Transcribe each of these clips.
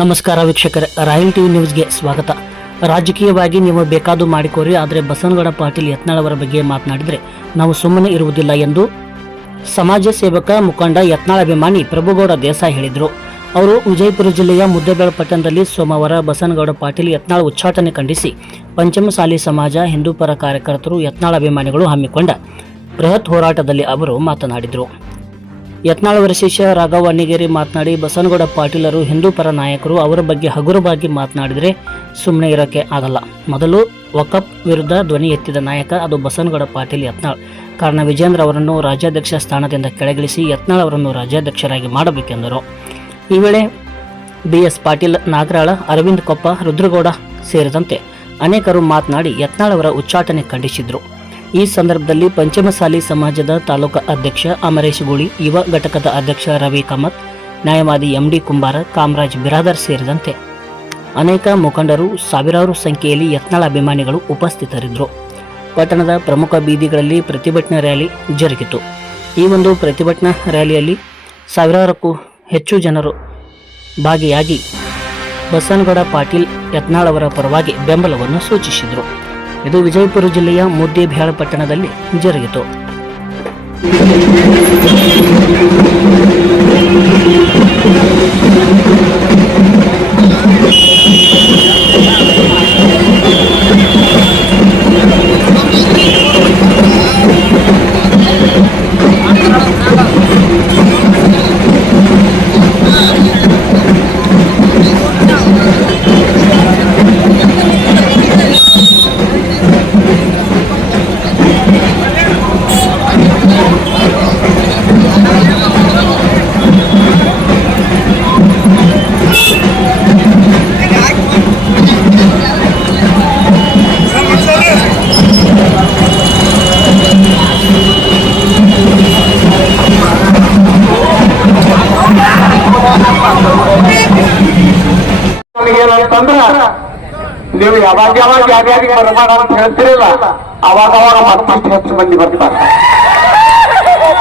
ನಮಸ್ಕಾರ ವೀಕ್ಷಕರೇ, royal TV ನ್ಯೂಸ್ಗೆ ಸ್ವಾಗತ. ರಾಜಕೀಯವಾಗಿ ನೀವು ಬೇಕಾದು ಮಾಡಿಕೋರಿ, ಆದರೆ ಬಸವನಗೌಡ ಪಾಟೀಲ್ ಯತ್ನಾಳ್ ಅವರ ಬಗ್ಗೆ ಮಾತನಾಡಿದರೆ ನಾವು ಸುಮ್ಮನೆ ಇರುವುದಿಲ್ಲ ಎಂದು ಸಮಾಜ ಸೇವಕ ಮುಖಂಡ ಯತ್ನಾಳ್ ಅಭಿಮಾನಿ ಪ್ರಭುಗೌಡ ದೇಸಾಯಿ ಹೇಳಿದರು. ಅವರು ವಿಜಯಪುರ ಜಿಲ್ಲೆಯ ಮುದ್ದೇಬೇಳ ಪಟ್ಟಣದಲ್ಲಿ ಸೋಮವಾರ ಬಸನಗೌಡ ಪಾಟೀಲ್ ಯತ್ನಾಳ್ ಉಚ್ಚಾಟನೆ ಖಂಡಿಸಿ ಪಂಚಮಸಾಲಿ ಸಮಾಜ ಹಿಂದೂಪರ ಕಾರ್ಯಕರ್ತರು ಯತ್ನಾಳ್ ಅಭಿಮಾನಿಗಳು ಹಮ್ಮಿಕೊಂಡ ಬೃಹತ್ ಹೋರಾಟದಲ್ಲಿ ಅವರು ಮಾತನಾಡಿದರು. ಯತ್ನಾಳ್ ಶಿಷ್ಯ ರಾಘವ ಅಣ್ಣಿಗೇರಿ ಮಾತನಾಡಿ ಬಸನಗೌಡ ಪಾಟೀಲರು ಹಿಂದೂ ಪರ ನಾಯಕರು, ಅವರ ಬಗ್ಗೆ ಹಗುರವಾಗಿ ಮಾತನಾಡಿದರೆ ಸುಮ್ಮನೆ ಇರೋಕ್ಕೆ ಆಗಲ್ಲ. ಮೊದಲು ವಕಪ್ ವಿರುದ್ಧ ಧ್ವನಿ ಎತ್ತಿದ ನಾಯಕ, ಅದು ಬಸನಗೌಡ ಪಾಟೀಲ್ ಯತ್ನಾಳ್. ಕಾರಣ ವಿಜೇಂದ್ರ ಅವರನ್ನು ರಾಜ್ಯಾಧ್ಯಕ್ಷ ಸ್ಥಾನದಿಂದ ಕೆಳಗಿಳಿಸಿ ಯತ್ನಾಳ್ ಅವರನ್ನು ರಾಜ್ಯಾಧ್ಯಕ್ಷರಾಗಿ ಮಾಡಬೇಕೆಂದರು. ಈ ವೇಳೆ ಬಿ ಎಸ್ ಪಾಟೀಲ್, ನಾಗರಾಳ, ಅರವಿಂದ್ ಕೊಪ್ಪ, ರುದ್ರಗೌಡ ಸೇರಿದಂತೆ ಅನೇಕರು ಮಾತನಾಡಿ, ಯತ್ನಾಳ್ ಅವರ ಉಚ್ಚಾಟನೆ ಖಂಡಿಸಿದರು. ಈ ಸಂದರ್ಭದಲ್ಲಿ ಪಂಚಮಸಾಲಿ ಸಮಾಜದ ತಾಲೂಕು ಅಧ್ಯಕ್ಷ ಅಮರೇಶ್ ಗುಳಿ, ಯುವ ಘಟಕದ ಅಧ್ಯಕ್ಷ ರವಿ ಕಾಮತ್, ನ್ಯಾಯವಾದಿ ಎಂಡಿ ಕುಂಬಾರ, ಕಾಮರಾಜ್ ಬಿರಾದರ್ ಸೇರಿದಂತೆ ಅನೇಕ ಮುಖಂಡರು ಸಾವಿರಾರು ಸಂಖ್ಯೆಯಲ್ಲಿ ಯತ್ನಾಳ ಅಭಿಮಾನಿಗಳು ಉಪಸ್ಥಿತರಿದ್ದರು. ಪಟ್ಟಣದ ಪ್ರಮುಖ ಬೀದಿಗಳಲ್ಲಿ ಪ್ರತಿಭಟನಾ ರ್ಯಾಲಿ ಜರುಗಿತು. ಈ ಒಂದು ಪ್ರತಿಭಟನಾ ರ್ಯಾಲಿಯಲ್ಲಿ ಸಾವಿರಾರಕ್ಕೂ ಹೆಚ್ಚು ಜನರು ಭಾಗಿಯಾಗಿ ಬಸವನಗೌಡ ಪಾಟೀಲ್ ಯತ್ನಾಳ್ ಅವರ ಪರವಾಗಿ ಬೆಂಬಲವನ್ನು ಸೂಚಿಸಿದರು. ಇದು ವಿಜಯಪುರ ಜಿಲ್ಲೆಯ ಮುದ್ದೇಬಿಹಾಳ ಪಟ್ಟಣದಲ್ಲಿ ಜರುಗಿತು. ನೀವು ಯಾವಾಗ ಯಾವಾಗ ಯಾರ್ಯಾರಿಗೆ ಬರಬೇಡ ಅಂತ ಹೇಳ್ತಿರಲ್ಲ ಅವಾಗ ಅವಾಗ ಮತ್ತಷ್ಟು ಹೆಚ್ಚು ಮಂದಿ ಬರ್ತಾರೆ.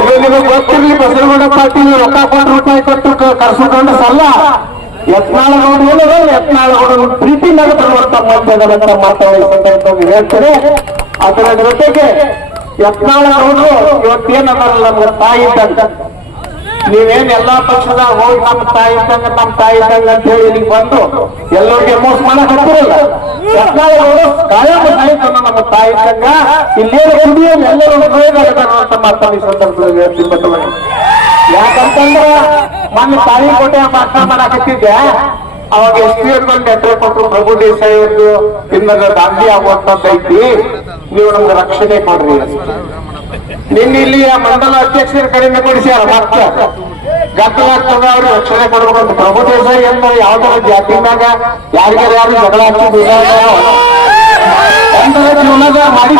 ಇದು ನಿಮಗೆ ಗೊತ್ತಿರಲಿ ಬಸವಗೌಡ ಪಾಟೀಲ್ ರೊಕ್ಕ ಕೊಟ್ಟು ರೂಪಾಯಿ ಕೊಟ್ಟು ಕರ್ಸಿಕೊಂಡು ಸಲ್ಲ. ಯತ್ನಾಳಗೌಡರು ಯತ್ನಾಳಗೌಡರು ಪ್ರೀತಿ ಮೇಲೆ ಬರುವಂತ ಮಂದಿಗಳಂತ ಮಾತಾಡಿ ಸಂದರ್ಭದಲ್ಲಿ ಹೇಳ್ತಾರೆ. ಅದರ ಜೊತೆಗೆ ಯತ್ನಾಳಗೌಡರು ಇವತ್ತೇನಲ್ಲ ನಮ್ಗೆ ತಾಯಿ ಇದ್ದಂತ. ನೀವೇನ್ ಎಲ್ಲಾ ಪಕ್ಷದ ಹೋಗಿ ನಮ್ಮ ತಾಯಿ ತಂಗ ನಮ್ಮ ತಾಯಿ ತಂಗ ಅಂತ ಹೇಳಿ ಇಲ್ಲಿಗೆ ಬಂದು ಎಲ್ಲರಿಗೆ ಮೋಸ ಮಾಡಕ್ ಹತ್ತಿರಲ್ಲ ಸಾಯ್ತಾನ ನಮ್ಮ ತಾಯಿ ಇದ್ದಂಗ ಇಲ್ಲೇನು ಎಲ್ಲರೂ ಪ್ರಯೋಗ ಅಂತ ಮಾತಾಡಿ ಸಂದರ್ಭದಲ್ಲಿ. ಯಾಕಂತಂದ್ರ ಮೊನ್ನೆ ತಾಯಿ ಕೋಟೆ ಭಾಷಣ ಮಾಡಕತ್ತಿದ್ದೆ. ಅವಾಗ ಎಷ್ಟು ಹೇಳ್ಕೊಂಡು ಒಂದು ಕೊಟ್ಟರು, ಪ್ರಭು ದೇಸಾಯಿ ಇನ್ನ ಗಾಂಧಿ ಆಗುವಂತದ್ದೈತಿ ನೀವು ನಮ್ಗೆ ರಕ್ಷಣೆ ಕೊಡ್ರಿ. ನಿನ್ನ ಇಲ್ಲಿ ಮಂಡಲ ಅಧ್ಯಕ್ಷರ ಕಡೆಯಿಂದ ಕೊಡಿಸ್ಯಾರ ಮತ್ತೆ ಗದ್ದಲಾಗ್ತದ ಅವ್ರು ರಕ್ಷಣೆ ಕೊಡ್ಬೇಕಂತ ಪ್ರಭು ಸರಿ ಎಂದ ಯಾವ್ದಾರ ಜಾತಿ ಮ್ಯಾಗ ಯಾರಿಗಾರ ಯಾರು ಜಗಳ ಜೀವನದ ಮಾಡಿ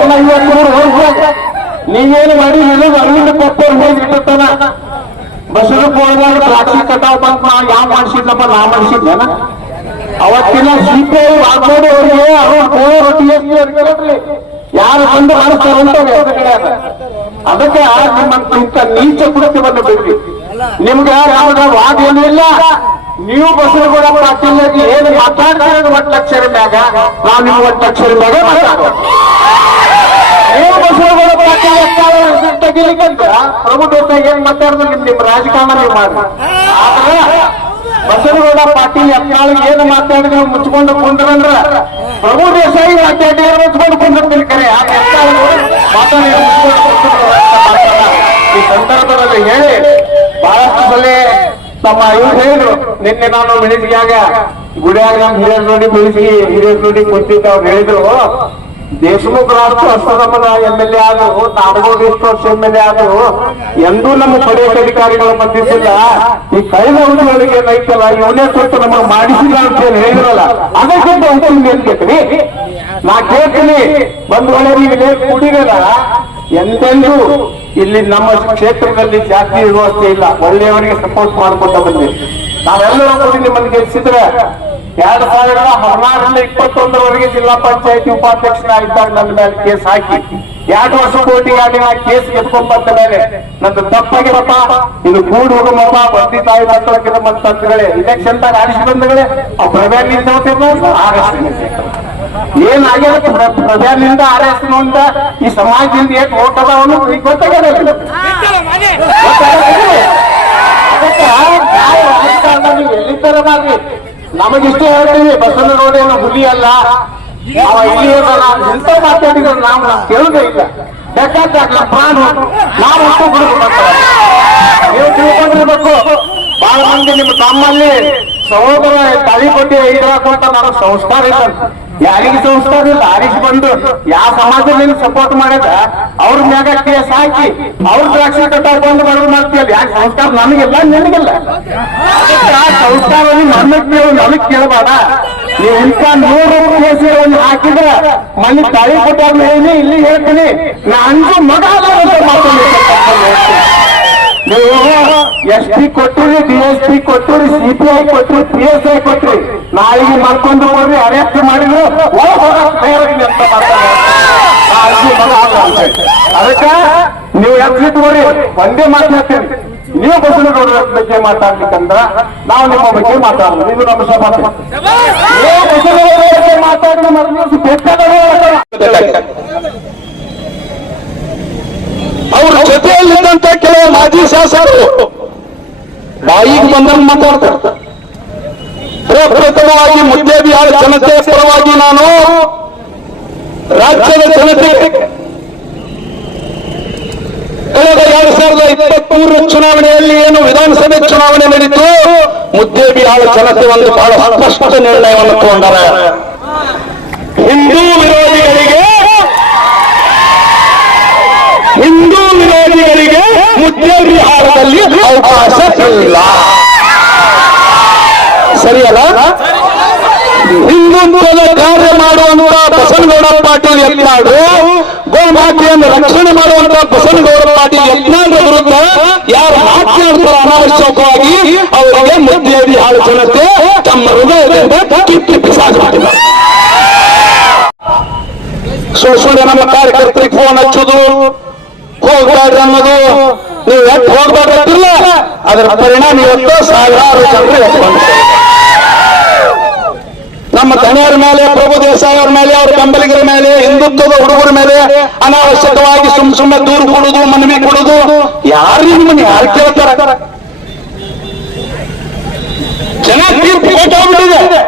ಎಲ್ಲ ಇವತ್ತು ನೀವೇನು ಮಾಡಿ ನಿನಗೆ ಅರವಿಂದ ಕೊಪ್ಪರ್ ಹೋಗಿ ಬಸರು ಹೋದಾಗ ದ್ರಾಕ್ಷಿ ಕಟಾವ್ ಬಂತ ನಾ ಯಾವ ಮಾಡಿಸಿದ್ನಪ್ಪ ನಾ ಮಾಡಿಸಿದ್ದೇನ ಅವತ್ತಿನ ಸಿಪಿಐ ವಾಗ್ಬೋಡಿ ಅವರಿಗೆ ಅವ್ರು ಇರ್ತಾರಲ್ರಿ ಯಾರು ಬಂದು ಮಾಡಿಸ್ತಾರಂತ. ಅದಕ್ಕೆ ನಿಮ್ಮಂತ ಇಂಥ ನೀಚ ಕೃತ್ಯವನ್ನು ಬಿಡ್ರಿ ನಿಮ್ಗೆ ಯಾವ್ದ ವಾದ ಏನೂ ಇಲ್ಲ. ನೀವು ಬಸವಗೌಡ ಪಾಟೀಲ್ಗೆ ಏನು ಮಾತಾಡ್ತೀರ ಒಟ್ಟು ಲಕ್ಷರ ಮ್ಯಾಗ ನಾವು ನಿಮ್ಗೆ ಒಟ್ಟು ಲಕ್ಷರ ಮ್ಯಾಗ ಮಾತಾಡೋದು ನೀವು ಬಸವಗೌಡ ಪಾಟೀಲ್ ತೆಗಿಲಿಕ್ಕಂತ ಪ್ರಭು ದೇಸಾಯಿ ಏನ್ ಮಾತಾಡಿದ್ರು ನಿಮ್ ನಿಮ್ ರಾಜಕಾರಣ ನೀವು ಮಾಡಿ. ಆದ್ರೆ ಬಸವಗೌಡ ಪಾಟೀಲ್ ಎತ್ತಾಳಿಗೆ ಏನು ಮಾತಾಡಿದ್ರು ಮುಚ್ಕೊಂಡು ಕುಂದ್ರಂದ್ರ ಪ್ರಭು ದೇಸಾಯಿ ಹೇಳಿ, ಬಹಳಷ್ಟು ಸಲ ತಮ್ಮ ಇವ್ರು ಹೇಳಿದ್ರು, ನಿನ್ನೆ ನಾನು ಗುಡಿಯಾಗ ನೋಡಿ ಬೆಳೆಸಿ ಹಿರಿಯರ್ ನೋಡಿ ಅವ್ರು ಹೇಳಿದ್ರು. ದೇಶಮುಖ ರಾಷ್ಟ್ರ ಸದಮದ ಎಂ ಎಲ್ ಎ ಆದರು ನಾಡಗೋಡು ಎಷ್ಟು ಎಂ ಎಲ್ ಎ ಎಂದೂ ನಮ್ಮ ಪಡೆಯ ಅಧಿಕಾರಿಗಳು ಬಂದಿದ್ದಿಲ್ಲ ಈ ಕಳೆದ ಅವಧಿಗಳಿಗೆ ಏನೈತಲ್ಲ ಇವನೇ ಸ್ವಲ್ಪ ನಮಗೆ ಮಾಡಿಸಿಲ್ಲ ಅಂತ ಹೇಳಿ ಹೇಳಿದ್ರಲ್ಲ ಅದಕ್ಕಿಂತ ಹೇಳ್ತೀನಿ ಏನ್ ಬೇಕ್ರಿ ನಾ ಕೇಳ್ತೀನಿ ಬಂದ್ ವೇಳೆ ನೀವು ಇಲ್ಲೇ ಕುಡಿರಲ್ಲ, ಎಂದೆಂದೂ ಇಲ್ಲಿ ನಮ್ಮ ಕ್ಷೇತ್ರದಲ್ಲಿ ಜಾತಿ ವ್ಯವಸ್ಥೆ ಇಲ್ಲ. ಒಳ್ಳೆಯವರಿಗೆ ಸಪೋರ್ಟ್ ಮಾಡ್ಕೊತ ಬಂದಿ ನಾವೆಲ್ಲರೂ ನಿಮ್ಮನ್ನು ಗೆಲ್ಲಿಸಿದ್ರೆ ಎರಡ್ ಸಾವಿರದ ಹದಿನಾರರಿಂದ ಇಪ್ಪತ್ತೊಂದರವರೆಗೆ ಜಿಲ್ಲಾ ಪಂಚಾಯತಿ ಉಪಾಧ್ಯಕ್ಷನಾಗಿದ್ದಾಗ ನನ್ನ ಮೇಲೆ ಕೇಸ್ ಹಾಕಿ. ಎರಡು ವರ್ಷ ಕೋರ್ಟಿಗಾಗಿ ನಾ ಕೇಸ್ ಗೆದ್ಕೊಂಡ್ ಬಂದ ಮೇಲೆ ನಂದು ತಪ್ಪಾಗಿರಪ್ಪ ಇದು ಕೂಡ ಹೋಗಮಪ್ಪ ಬಂದಿ ತಾಯಿ ಮಕ್ಕಳಿಗೆ ಮಂತ್ರಿಗಳೇ ಇಲೆಕ್ಷನ್ ದಾಗ ಆಡಿಸಿ ಬಂದಗಳೇ, ಆ ಆರಿಸ್ತೀನಿ ಏನಾಗ್ಯದ ಪ್ರ- ಪ್ರಜೆಯಿಂದ ಅಂತ ಈ ಸಮಾಜದಿಂದ ಏನ್ ಓಟ್ ಅದಾವನು ಈಗ ಗೊತ್ತಾಗ್ಯದ? ಅದಕ್ಕೆ ಮಾಡ್ರಿ ನಮಗಿಷ್ಟೇ ಹೇಳ್ತೀವಿ ಬಸವನಗೌಡೇನು ಹುಲಿ ಅಲ್ಲ. ಇಲ್ಲಿ ಎಂತ ಮಾತಾಡಿದ್ರು ನಾವು ನಾವು ಕೇಳುದೇ ಇಲ್ಲ. ಬೇಕಾದಾಗ ಪ್ರಾಣ. ನಾವು ಹುಟ್ಟು ಬಿಡಬೇಕು ನೀವು ತಿಳ್ಕೊಂಡಿರ್ಬೇಕು ಬಹಳ ಮಂದಿ ನಿಮ್ಮ ತಮ್ಮಲ್ಲಿ ಸಹೋದರ ತಳಿ ಕೊಟ್ಟಿ ಇಡಾಕೊಂತ ನಾನು ಸಂಸ್ಕಾರ ಇಲ್ಲ ಯಾರಿಗೆ ಸಂಸ್ಕಾರ ಇಲ್ಲ ಆರಿಸಿ ಬಂದು ಯಾವ ಸಮಾಜದಲ್ಲಿ ಸಪೋರ್ಟ್ ಮಾಡದ? ಅವ್ರ ಮ್ಯಾಗ ಕೇಸ್ ಹಾಕಿ ಅವ್ರ ದ್ರಾಕ್ಷಿ ಕಟ್ಟಾಗ ಬಂದು ಬಡದು ಮಾಡ್ತೀವಲ್ಲ ಯಾಕೆ ಸಂಸ್ಕಾರ ನಮಗೆಲ್ಲ, ನಿನಗಿಲ್ಲ. ಸಂಸ್ಥಾರ ನಮಗ್ ಕೇಳಿ ನನಗ್ ಕೇಳಬಾರ ನೀವು ಇಂಥ ನೂರು ಕೇಸುಗಳನ್ನು ಹಾಕಿದ್ರೆ ಮನೆ ತಾಳಿ ಕೊಟ್ಟಾಗ ಹೇಳಿ ಇಲ್ಲಿ ಹೇಳ್ತೀನಿ. ನಾ ಅಂಜು ಮಗ ಮಾತಾಡ್ಲಿಕ್ಕೆ ನೀವು ಎಸ್ ಪಿ ಕೊಟ್ಟರು ಡಿ ಎಸ್ ಪಿ ಕೊಟ್ಟಿರಿ ಸಿಪಿಐ ಕೊಟ್ಟಿರಿ, ಪಿ ಎಸ್ ಐ ಕೊಟ್ಟಿರಿ. ನಾಳೆಗೆ ಮಲ್ಕೊಂಡು ಹೋಗ್ರಿ ಅರೆಸ್ಟ್ ಮಾಡಿದ್ರು. ಅದಕ್ಕ ನೀವು ಎತ್ತಿಟ್ಕೋರಿ ಒಂದೇ ಮಾತಾಡ್ತೀರಿ ನೀವು ಬಸವನಗೌಡರ ಬಗ್ಗೆ ಮಾತಾಡ್ಲಿಕ್ಕಂದ್ರ ನಾವು ನಿಮ್ಮ ಬಗ್ಗೆ ಮಾತಾಡೋದು ನೀವು ನಮ್ಮ ಸಭಾ ನೀವು ಬಸವನಗೌಡರ ಬಗ್ಗೆ ಮಾತಾಡಿದ ಮರು ಬೇಕಾದ್ರೆ ಅವ್ರ ಜೊತೆಯಲ್ಲಿದ್ದಂತ ಕೆಲವು ಮಾಜಿ ಶಾಸಕರು ಬಾಯಿಗೆ ಬಂದಂಗೆ ಮಾತಾಡ್ತಾರೆ. ಪ್ರಪ್ರಥಮವಾಗಿ ಮುದ್ದೇಬಿಹಾರ ಜನತೆ ಪರವಾಗಿ ನಾನು ರಾಜ್ಯದ ಜನತೆ ಕಳೆದ ಎರಡ್ ಸಾವಿರದ ಇಪ್ಪತ್ಮೂರರ ಚುನಾವಣೆಯಲ್ಲಿ ಏನು ವಿಧಾನಸಭೆ ಚುನಾವಣೆ ನಡೀತು ಮುದ್ದೇಬಿಹಾರ ಜನತೆ ಒಂದು ಬಹಳ ಸ್ಪಷ್ಟ ನಿರ್ಣಯವನ್ನು ತಗೊಂಡಾರೆ. ಹಿಂದೂ ವಿರೋಧಿಗಳಿಗೆ ಹಿಂದೂ ವಿರೋಧಿಗಳಿಗೆ ಮುದ್ದೆ ವಿಹಾರದಲ್ಲಿ ಅವಕಾಶ ಇಲ್ಲ. ಸರಿಯಲ್ಲ? ಹಿಂದುತ್ವದ ಕಾರ್ಯ ಮಾಡುವಂತ ಬಸವನಗೌಡ ಪಾಟೀಲ್ ಯತ್ನಾಡು ಗೋಮಾತೆಯನ್ನು ರಕ್ಷಣೆ ಮಾಡುವಂತ ಬಸವನಗೌಡ ಪಾಟೀಲ್ ಯತ್ನಾಡ್ ವಿರುದ್ಧ ಯಾರು ಮಾತನಾಡ್ತಾರೋ ಅನಾವಶ್ಯಕವಾಗಿ ಅವರಿಗೆ ಮುದ್ದೆ ವಿಹಾರ ಜನತೆ ತಮ್ಮ ಹೃದಯದಿಂದ ಕಿತ್ತಿ ಬಿಸಾಡಿಬಿಟ್ಟಿದ್ದಾರೆ ಸೋಷಣೆ, ನಮ್ಮ ಕಾರ್ಯಕರ್ತರಿಗೆ ಫೋನ್ ಹಚ್ಚೋದು. ಹೋಗ್ಬೇಡ್ರಿ ಅನ್ನೋದು. ನೀವು ಎಟ್ಟು ಹೋಗ್ಬೇಕಿಲ್ಲ ಅದರ ಪರಿಣಾಮ ಇವತ್ತು ಸಾವಿರಾರು ಜನರು ನಮ್ಮ ದಣಿಯರ ಮೇಲೆ, ಪ್ರಭು ದೇಸಾಯಿ ಅವರ ಮೇಲೆ, ಅವ್ರ ಬೆಂಬಲಿಗರ ಮೇಲೆ, ಹಿಂದುತ್ವದ ಹುಡುಗರ ಮೇಲೆ ಅನಾವಶ್ಯಕವಾಗಿ ಸುಮ್ ಸುಮ್ಮನೆ ದೂರು ಕೊಡುದು, ಮನವಿ ಕೊಡುದು, ಯಾರು ನಿಮ್ಮನ್ನ ಯಾರು ಕೇಳ್ತಾರ? ಜನ ತೀರ್ಪು ಕೊಟ್ಟಾಗ್ಬಿಟ್ಟಿದೆ.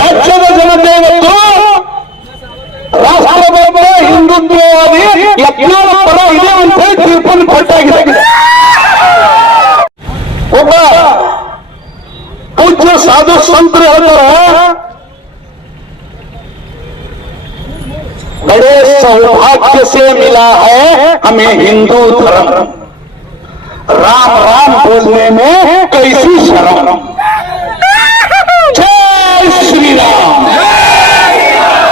ರಾಜ್ಯದ ಜನತೆ ಇವತ್ತು ರಾಷ್ಟ್ರಭಕ್ತ ಹಿಂದುತ್ವವಾದಿ ಯಜ್ಞಾನ ಪರ ಇದೆ ಅಂತ ಹೇಳಿ ತೀರ್ಪನ್ನು ಕೊಟ್ಟಾಗಿದೆ ಒಬ್ಬ ಪೂಜ್ಯ ಸಾಧು ಸಂತರು ಹೇಳ್ತಾರ बड़े सौभाग्य से मिला है हमें हिंदू धर्म राम राम बोलने में कैसी शर्म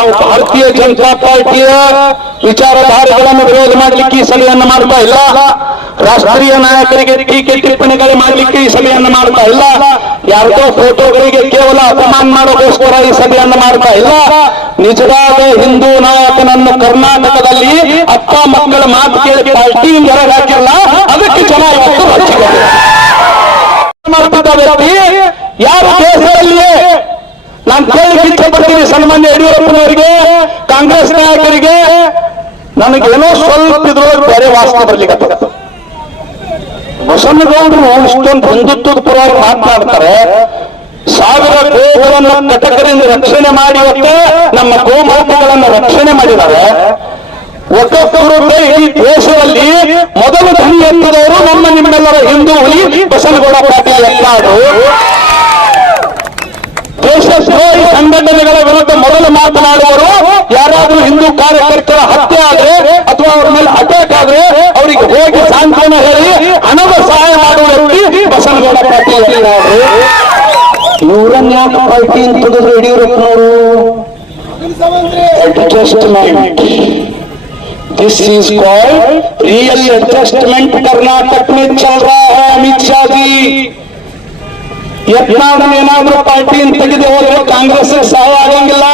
ನಾವು ಭಾರತೀಯ ಜನತಾ ಪಾರ್ಟಿಯ ವಿಚಾರಧಾರೆಗಳನ್ನು ವಿರೋಧ ಮಾಡಲಿಕ್ಕೆ ಈ ಸಭೆಯನ್ನು ಮಾಡ್ತಾ ಇಲ್ಲ. ರಾಷ್ಟ್ರೀಯ ನಾಯಕರಿಗೆ ಟೀಕೆ ಟಿಪ್ಪಣಿಗಳು ಮಾಡಲಿಕ್ಕೆ ಈ ಸಭೆಯನ್ನು ಮಾಡ್ತಾ ಇಲ್ಲ. ಯಾರ್ದೋ ಫೋಟೋಗಳಿಗೆ ಕೇವಲ ಅಪಮಾನ ಮಾಡೋಗೋಸ್ಕರ ಈ ಸಭೆಯನ್ನು ಮಾಡ್ತಾ ಇಲ್ಲ. ನಿಜವಾದ ಹಿಂದೂ ನಾಯಕನನ್ನು ಕರ್ನಾಟಕದಲ್ಲಿ ಅಪ್ಪ ಮಕ್ಕಳ ಮಾತು ಕೇಳಿ ಪಾರ್ಟಿಯಿಂದ ಹಾಕಿಲ್ಲ ಅದಕ್ಕೆ ಜನ ಯಾರು ದೇಶದಲ್ಲಿಯೇ ನಾನು ಕೇಳಲಿಕ್ಕೆ ಇಚ್ಛಪಡ್ತೀನಿ ಸನ್ಮಾನ್ಯ ಯಡಿಯೂರಪ್ಪನವರಿಗೆ, ಕಾಂಗ್ರೆಸ್ ನಾಯಕರಿಗೆ ನನಗೇನೋ ಸ್ವಲ್ಪ ಇದ್ರೊಳಗೆ ಬೇರೆ ವಾಸನೆ ಬರ್ಲಿಕ್ಕೆ ಬಸವನಗೌಡರು ಇಷ್ಟೊಂದು ಬಂಧುತ್ವದ ಪರವಾಗಿ ಮಾತನಾಡ್ತಾರೆ. ಸಾವಿರ ಗೋಗಳನ್ನು ಕಟಕರಿಂದ ರಕ್ಷಣೆ ಮಾಡಿ ಇವತ್ತು ನಮ್ಮ ಗೋಮಾತೆಗಳನ್ನು ರಕ್ಷಣೆ ಮಾಡಿದ್ದಾರೆ. ಒಕ್ಕೂರು ಈ ದೇಶದಲ್ಲಿ ಮೊದಲು ಧ್ವನಿ ಎತ್ತದವರು ನಮ್ಮ ನಿಮ್ಮೆಲ್ಲರ ಹಿಂದೂ ಹುಲಿ ಬಸವನಗೌಡ ಪಾಟೀಲ್ ಯತ್ನಾಡು ದೇಶದ್ರೋಹಿ ಸಂಘಟನೆಗಳ ವಿರುದ್ಧ ಮೊದಲು ಮಾತನಾಡುವರು ಯಾರಾದರೂ ಹಿಂದೂ ಕಾರ್ಯಕರ್ತರ ಹತ್ಯೆ ಆದ್ರೆ ಅಥವಾ ಅವರ ಮೇಲೆ ಅಟ್ಯಾಕ್ ಆದ್ರೆ ಅವರಿಗೆ ಹೋಗಿ ಸಾಂತ್ವನ ಹೇಳಿ ಹಣದ ಸಹಾಯ ಮಾಡುವ ವ್ಯಕ್ತಿ ಬಸವನಗೌಡ ಪಾಟೀಲ್ ಯತ್ನಾಡು ಇವ್ರನ್ನ ಯಾಕೆ ಪಾರ್ಟಿ ಅಂತ ತೆಗೆದ್ರು ಯಡಿಯೂರಪ್ಪನವರು adjustment. This is called real adjustment Karnataka में चल रहा है अमित शाह जी ಯತ್ನಾಳ್ ಏನಾದ್ರೂ ಪಾರ್ಟಿ ತೆಗೆದು ಹೋದ್ರೆ ಕಾಂಗ್ರೆಸ್ ಸಹಾಯ ಆಗಂಗಿಲ್ಲ.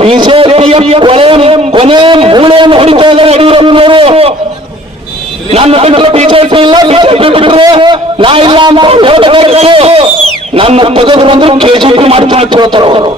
ಬಿಜೆಪಿಯ ಕೊನೆ ಕೊನೆ ಮೂಳೆಯನ್ನು ಹೊಡಿತಾ ಇದ್ದಾರೆ ನನ್ನ ಬಿಟ್ಟರೆ ಬಿಜೆಪಿ ಇಲ್ಲ, ಬಿಜೆಪಿ ಬಿಟ್ಟರೆ ನಾ ಇಲ್ಲ ಅಂತ ಹೇಳ್ಬೇಕಾಗಿತ್ತು. ನನ್ನ ತೆಗೆದು ಬಂದ್ರು ಕೆಜಿಪಿ ಹೇಳ್ತಾರೆ ಅವರು.